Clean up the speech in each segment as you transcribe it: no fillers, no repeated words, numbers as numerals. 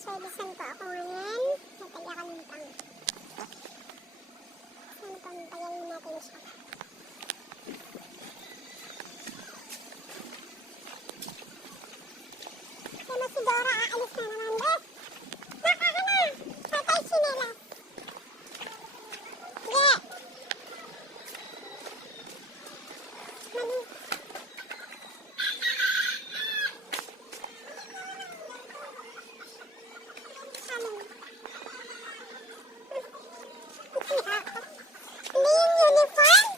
Servisan po ako ngayon sa taga-Kalimpang. Saan po, pagayin natin siya. Kaya si Dora, aalis na naman, bes. Naka ka na! Patay sinelas. Sige. Mali. Hindi yung uniform?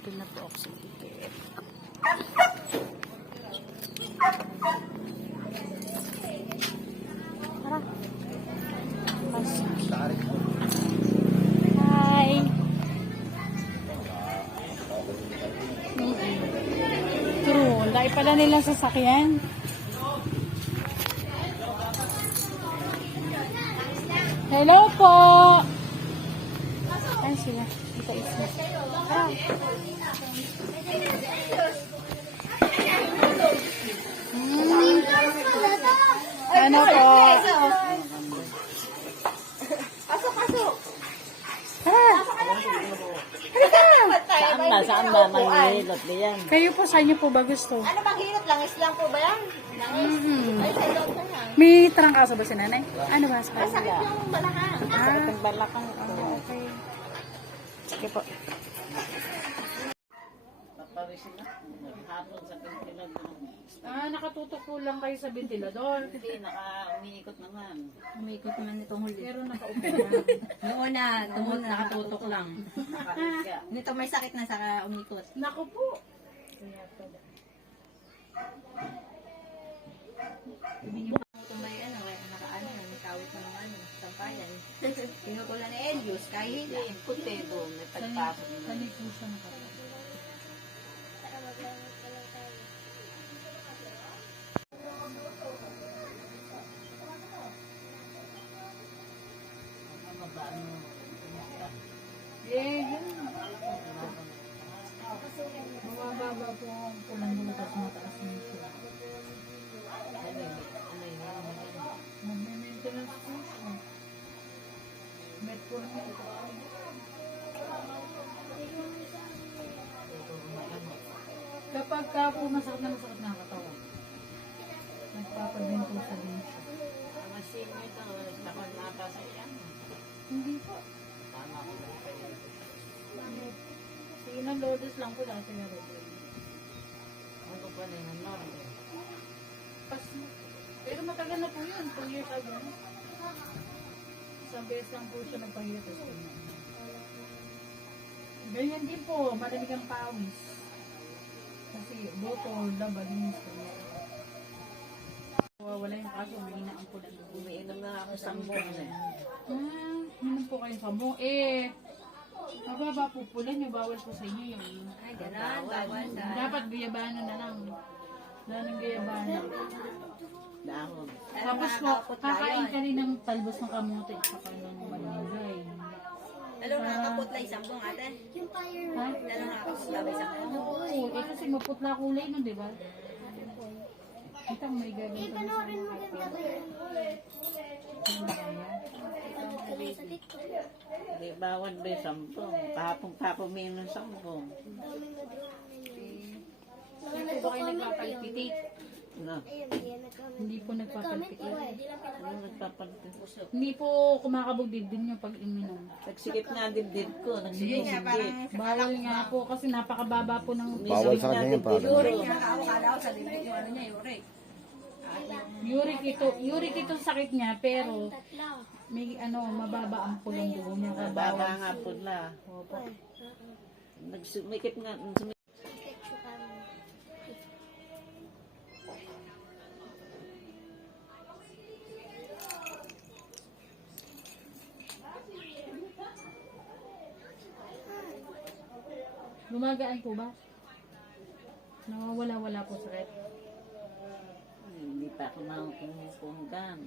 Ito na po ako sa ticket. Tara. Pasok. Hi. True. Dahil pala nilang sasakyan. Hello po. Ay, sila. Ito isa. Tara. Ano po? Pasok. Saan ba? Manghihilot yan. Kayo po, saan niyo po ba gusto? Ano bang hirap? Langis lang po ba yan? Langis? Ay, sa loob ka na. May trangkaso ba si nanay? Ano ba? Sa Sakit kanila? yung balakang. Ang balakang ko. Okay. Sige po. Papawisin na. Naghapon sa ventilador. Nakatutok po lang kayo sa ventilador. Hindi, umiikot naman. Umikot naman itong huli. Pero nakaupo na. Noon na, nakatutok lang. Nakahiga. Nito may sakit na saka umikot. Naku po. Ito may ano, nakaano, may kawit na ng ano, sampayan. Pinukula ni Elius, kahit Hindi, puti doon. May tagtapon na. Saan po siya nakatutok? Ano ba? Ano? Yun. Mababa po ang pulang butas, mataas na ito. Mag-maintenance po siya. Metformin po. Kapag ka po masakit na katawan, nagpapagbento sa din siya. Ang masin nito, takot na ata sa iyan. Hindi po. Tama ko na kayo. Sige na, lotus lang po dati na lotus. Ano pa na yung normal? Pas na. Pero matagal na po yun, 2 years ago. Isang beses lang po siya nagpahirap. Ganyan din po, malamig ang pawis. Kasi botol, labalinis ko. Wala yung kaso, hindi na ang pulan. Umiinom na ako sa buong eh. Minum po kayong sabong. Mababa po pulan nyo, bawal po sa inyo yun. ay, gano'n, bawal sa... Dapat gayabano na lang. Lanang gayabano. Dahon. Tapos po, kakain ka rin ng talbos ng kamote at saka ng malunggay. Dalawang nakakaputla isang buong ate. Ha? Dalawang nakakaputla ba isang buong? Oo, kasi maputla kulay nun, di ba? Ito may gagawin pa sa mga Di bawal ba yung 10? Kahapong minum 10. Hindi po kayo nagpapalpitate. No. Hindi po nagpapalpitate. Ano nagpapalitin? Hindi po kumakabog dibdib nyo pag iminom. Nagsikip nga dibdib ko. Yun nga, parang... Bawal nga po kasi napakababa po ng Bawal sa kanya yan, parang. Yurik nga, kawakala ko sa dibdib yung ano niya, yurik. Uric itong sakit niya, pero may mababa ang pulong dugo niya. Baba nga pula. Opo. Nagsumikip nga. Gumagaan po ba? Nawawala-wala po sakit. Hindi pa ako makukunggan.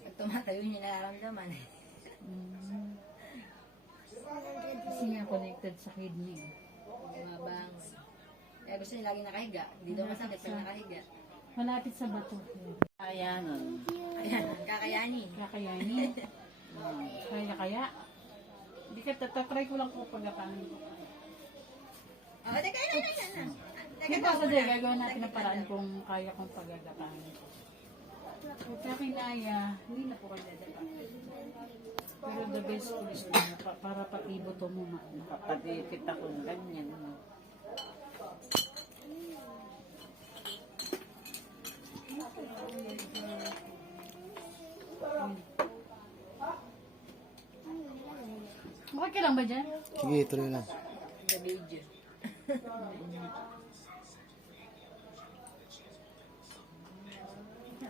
Pag tumatayo niya nararamdaman. Kasi nga connected sa kidney. Bumabang. Kaya gusto niya lagi nakahiga. Hindi daw masakit pag nakahiga. Malapit sa bato. Kaya nun. Ayan, kakayanin. Kakayanin. Kaya. Hindi ka tatatry ko lang po pagkakanin ko. Oh, teka na. Hindi pa sa day, gagawin natin ang paraan kung kaya kong pagkakanin ko. Kung kinaya, hindi na po kayo dadakanin. Pero the best ko is para patibo to mo maano. Kapadipit akong ganyan. Okay ka lang ba dyan? Sige, tuloy lang. The video.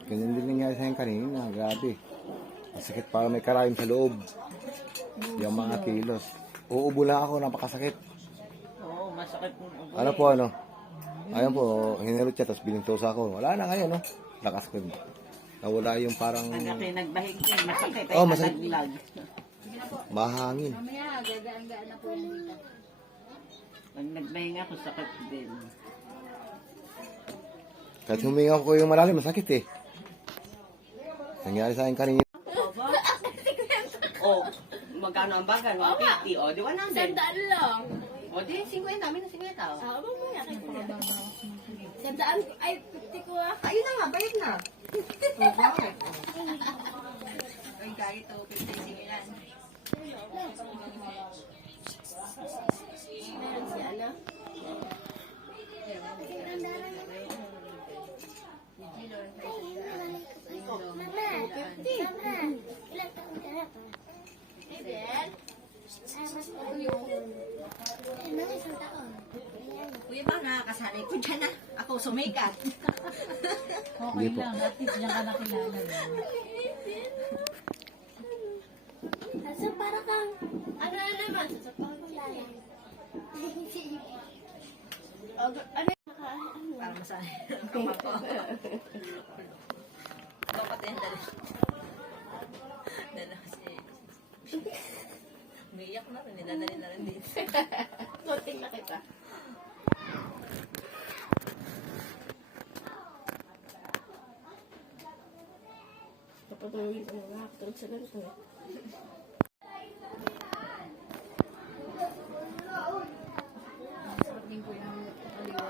Ganyan din nangyari sa akin kanina. Grabe. Masakit para may karayom sa loob. Yung mga kilos. Uubo lang ako, napakasakit. Oo, masakit ng ubo. Ano po, ano? Ayun po, hinirot siya, tapos binintos ako. Wala na ngayon, no? Lakas ko. Nawala yung parang Pag nagbahig din, masakit. Oh, Ay, masakit. nalaglag. mahangin. Mamaya, gagaan-gaan na po yung dito. Pag nagbahing ako, sakit din. Kahit huminga ko yung malalim, masakit eh. Nangyari sa akin kanina. O, magkano ang bagan? 150. O, di 100. Sandaan lang. O, di 50. Amin na 50. Ah, mamaya. Sandaan, ay, 50 ko ah. Ayun na nga, bayad na. O, bakit? Ay, kahit to, 50 yan. Meron si ano? Mama, 50. Mama, ilang taon ka na pa? Bel? Mga isang taon. Kuya ba nga, kasanay ko dyan ah. Ako sumikat. Okay lang, at least diyan ka nakilala. So, para kang, ano na naman? So, parang kang lalang. Ano? Para masanay. Kamako. Dapat yan dala. Dala kasi. Umiiyak na rin. Nidadali na rin dito. Konting na kita. Kapatuloy ko na nakakatulog sa ganito. Sarap din po yung kaliwa.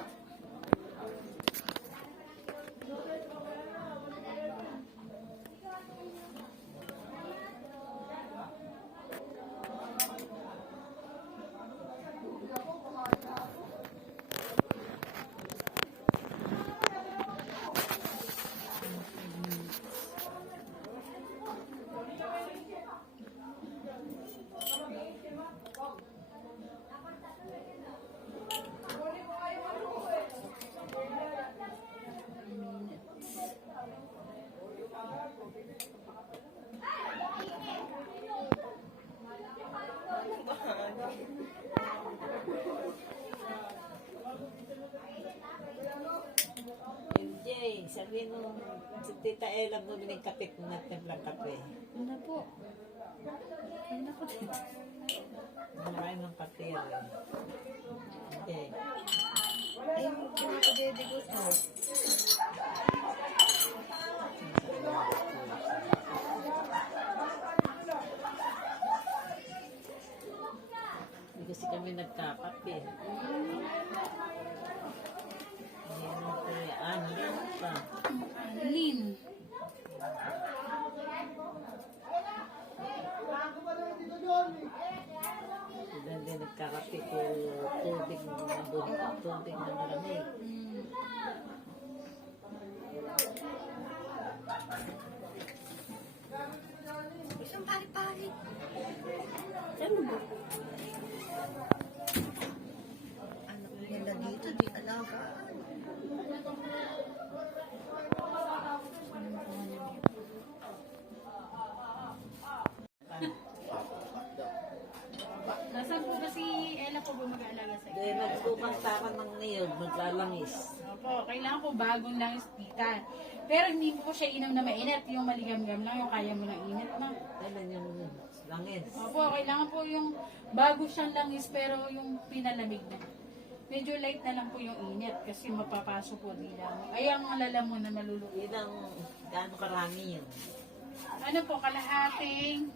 MJ, sabihin mo, si Tita Ella bumili ng kape kung nagtimplang kape. Ano po? Ano po dito? Marami ng kape rin. Okay. Ay, pinakadede ko to. Hindi kasi kami nagkakape. Meron kaya, meron pa. Lin. Hindi nagkakape ko tubig na malamig. Isang pari-pari. Ano ba? Anak nila dito, di alagaan. Nasaan po ba si Ella po ba mag-aalaga sa Dahil inyo? nagpupantakan ng ngayon, maglalangis. Opo, kailangan po bagong langis tita. Pero hindi po siya inom na mainit. Yung maligam-gam lang, yung kaya mo ng init na. Kailan yung langis? Opo, kailangan po yung bago siyang langis pero yung pinalamig na. Medyo light na lang po yung init kasi mapapasok po dila mo. Ay, ang alala mo na maluluto. Yun ang gaano karami yun. Ano po, kalahating,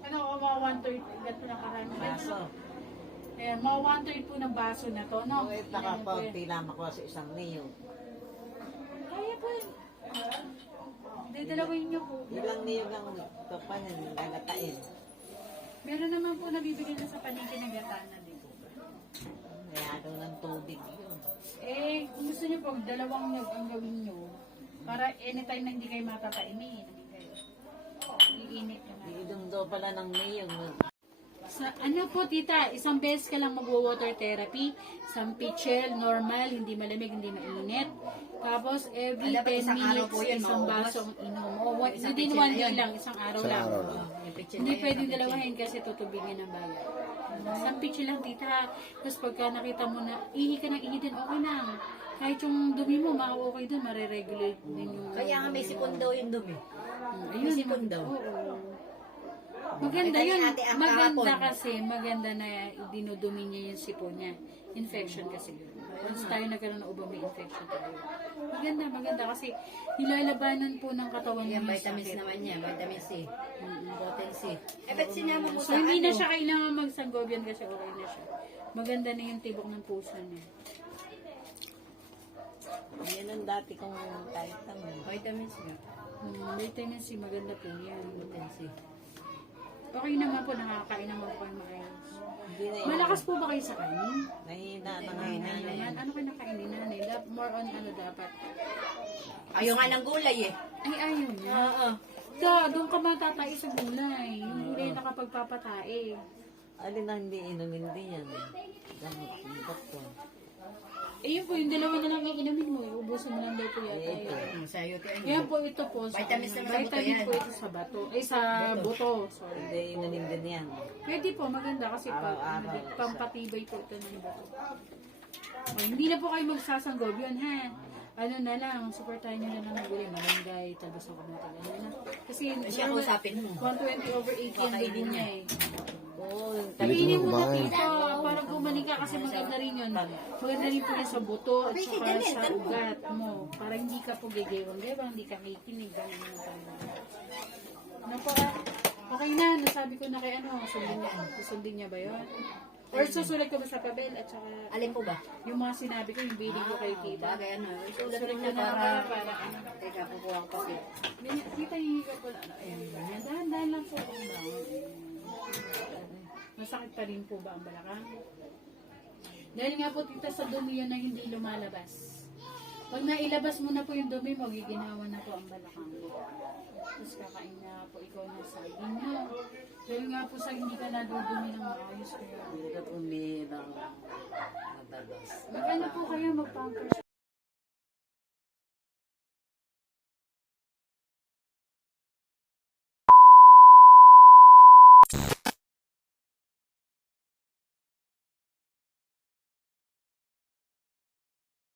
ano, mga 1/3, gato na karami. Baso. Ayan, mga 1/3 po ng baso na to, no? Kung Yan po nakapagti yan. lamang ko sa isang niyo. Kaya po yun. Dadalawin niyo po. Ilang niyo lang kapanyan, lalatain. Meron naman po nabibigyan na sa paningin ng gataan na din po. Kaya daw ng tubig yun. Eh, kung gusto niyo po, dalawang nyog ang gawin niyo. Para anytime na hindi kayo matataimin. Hindi kayo. Iinit ka na. Iidong daw pala ng niyo. Sa, ano po tita, isang beses ka lang mag-water therapy. Isang pitchel, normal, hindi malamig, hindi mainit. Tapos every Dapat 10 isang araw minutes, po yun, isang maubos. baso ang inom. O, Isang within pitchel one na day yun. lang, isang araw Isang lang. araw lang. Yung picture Hindi na yun, pwedeng ang dalawahin kasi tutubigin ng bayan. Isang pitchel lang tita. Tapos pagka nakita mo na, ihi ka ng ihi din, okay na. Kahit yung dumi mo, okay dun, mariregulate din yung... Kaya nga may sipon daw yung dumi. Ayun, May sipon daw. Oo. Maganda Ito yun. yung ate ang Maganda kahapon. kasi, maganda na dinudumi niya yung sipon niya. Infection kasi yun. Once tayo nagkaroon ng ubang may infection tayo. Maganda kasi nilalabanan po ng katawan niya Yan, yung vitamins sakit. naman niya. Vitamin C. Protein C. Eh, ba't sinama mo So sa hindi na ano? siya kailangan magsanggobian kasi okay na siya. Maganda na yung tibok ng puso niya. Yan ang dati kong kahit Vitamin C nga. Vitamin C, maganda po yan. Vitamin C. Okay naman po, nakakain naman po kayo maayos. Hindi na yun. Malakas po ba kayo sa kanin? Nahihina na nga. Mahina naman. Ano kayo nakain ni nanay? More on ano dapat? Ayaw nga ng gulay eh. Ay, ayaw niya. Oo. Doon ka matatay sa gulay. Yung gulay na kapagpapatae. Alin ang hindi inumin din yan. Gamot ng doktor. Eh, yun po, yung dalawa na lang ang inumin mo. Ubusin mo lang daw po yata yun. Sa iyo, Kaya po ito po. Vitamins naman sa buto vitamin yan. po ito sa bato. Eh, sa buto. Sorry. Hindi inumin din yan. Pwede po, maganda kasi Araw-araw. pampatibay po ito ng bato. O, hindi na po kayo magsasanggob yun, ha? Ano na lang, supportahan nyo na lang ng gulay, malunggay, talbos ng kamote, ano na. Kasi, Siya kausapin mo. 120/80 ang dugo niya eh. Oo, Piliin mo na Kumain. dito para gumaling ka kasi maganda rin yun. Maganda rin po yun sa buto at saka sa ugat mo. Para hindi ka po gagawang hindi ka kikinig. Ganun yung tanong. Ano po okay na, nasabi ko na kay ano, susundin niya ba yun? Or susulat ko ba sa papel at saka Alin po ba? yung mga sinabi ko, yung bidding ko kay tita. Bagay ano. Susulat Sulat ko na na para... ano. Teka, kukuha ko pa. Ganyan, tita, hihingi ka pala. Ayan, ganyan. Dahan-dahan lang po ang bangon. Masakit pa rin po ba ang balakang? Dahil nga po tita sa dumi yun na hindi lumalabas. Pag nailabas mo na po yung dumi mo, giginawan na po ang balakang. Tapos kakain na po ikaw na sa mo. Dahil nga po sa hindi ka nadudumi ng maayos kayo. hirap umihirang madalas. Mag-ano po kayo, mag-pampers